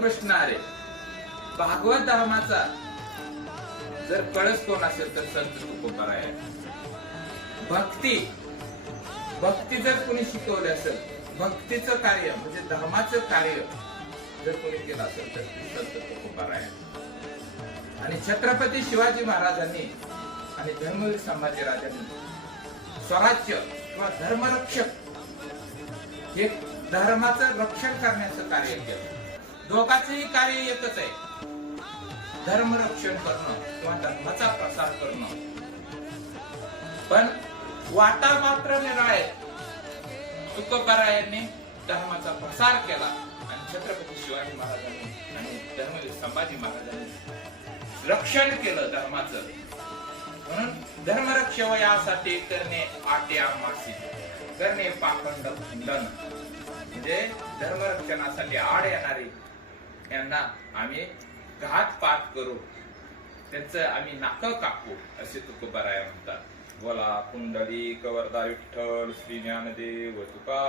प्रश्न आले भागवत धर्माचा जर कळस कोण असेल तर संत तुकोबाराय आहे. भक्ती भक्ती जर कोणी शिकवली असेल भक्तीचं कार्य म्हणजे धर्माचं कार्य जर कोणी केलं असेल तर संत तुकोबाराय आहे. आणि छत्रपती शिवाजी महाराजांनी आणि धर्मवीर संभाजी राजांनी स्वराज्य किंवा धर्मरक्षक हे धर्माचं रक्षण करण्याचं कार्य केलं दोघांचंही कार्य एकच आहे. धर्मरक्षण करणं किंवा धर्माचा प्रसार करणं. पण वाटा मात्र निराळे तुकोबारायांनी धर्माचा प्रसार केला आणि छत्रपती शिवाजी महाराजांनी आणि धर्मवीर संभाजी महाराजांनी रक्षण केलं धर्माचं. म्हणून धर्मरक्षण यासाठी करणे आट्या मासी करणे पाखंड खंडन. म्हणजे धर्मरक्षणासाठी आड येणारी यांना आम्ही घात पात करू. त्यांचं आम्ही नाक कापू असे तुकोबाराया म्हणतात. बोला कुंडली कवरदा विठ्ठल श्री ज्ञानदेव तुका